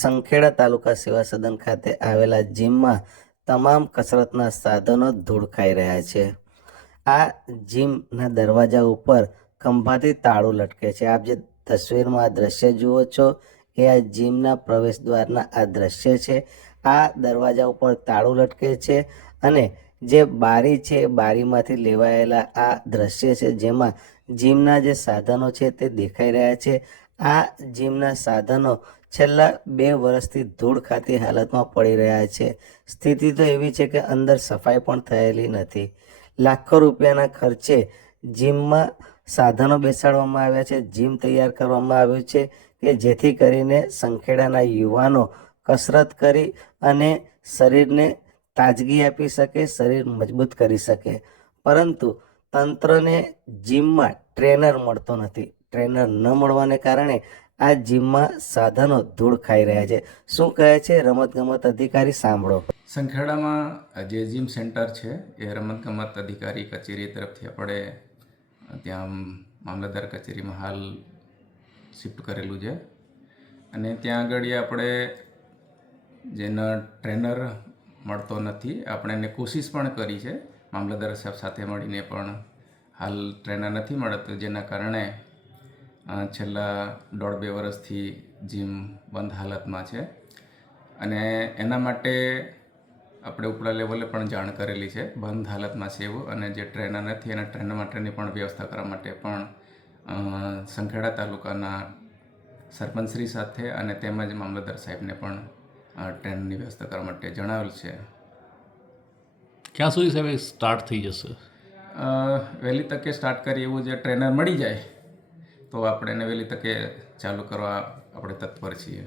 સંખેડા તાલુકા સેવા સદન ખાતે આવેલા જીમમાં તમામ કસરતના સાધનો ધૂળખાઈ રહ્યા છે. આ જીમના દરવાજા ઉપર ખંભાથી તાળું લટકે છે. આપ જે તસવીરમાં આ દ્રશ્ય જુઓ છો, એ આ જીમના પ્રવેશ દ્વારના આ દ્રશ્ય છે. આ દરવાજા ઉપર તાળું લટકે છે અને જે બારી છે, એ બારીમાંથી લેવાયેલા આ દ્રશ્ય છે, જેમાં જીમના જે સાધનો છે, તે દેખાઈ રહ્યા છે. આ જીમના સાધનો છેલ્લા બે વર્ષથી ધૂળ ખાતી હાલતમાં પડી રહ્યા છે. સ્થિતિ તો એવી છે કે અંદર સફાઈ પણ થયેલી નથી. લાખો રૂપિયાના ખર્ચે જીમમાં સાધનો બેસાડવામાં આવ્યા છે. જીમ તૈયાર કરવામાં આવ્યું છે કે જેથી કરીને સંખેડાના યુવાનો કસરત કરી અને શરીરને તાજગી આપી શકે, શરીર મજબૂત કરી શકે. પરંતુ તંત્રને જીમમાં ટ્રેનર મળતો નથી. ટ્રેનર ન મળવાને કારણે આ જીમમાં સાધનો ધૂળ ખાઈ રહ્યા છે. શું કહે છે રમતગમત અધિકારી સાંભળો. સંખેડામાં જે જીમ સેન્ટર છે, એ રમતગમત અધિકારી કચેરી તરફથી આપણે ત્યાં મામલતદાર કચેરીમાં હાલ શિફ્ટ કરેલું છે. અને ત્યાં આગળ આપણે જેના ટ્રેનર મળતો નથી, આપણે એને કોશિશ પણ કરી છે. મામલતદાર સાહેબ સાથે મળીને પણ હાલ ટ્રેનર નથી મળતું, જેના કારણે છેલ્લા દોઢ બે વર્ષથી જીમ બંધ હાલતમાં છે. અને એના માટે આપણે ઉપલા લેવલે પણ જાણ કરેલી છે. બંધ હાલતમાં છે એવું અને જે ટ્રેનર નથી એના ટ્રેનર માટેની પણ વ્યવસ્થા કરવા માટે પણ સંખેડા તાલુકાના સરપંચશ્રી સાથે અને તેમજ મામલતદાર સાહેબને પણ ટ્રેનની વ્યવસ્થા કરવા માટે જણાવેલ છે. ક્યાં સુધી સાહેબ સ્ટાર્ટ થઈ જશે? વહેલી તકે સ્ટાર્ટ કરીએ એવું જે ટ્રેનર મળી જાય તો આપણે એને વહેલી તકે ચાલુ કરવા આપણે તત્પર છીએ.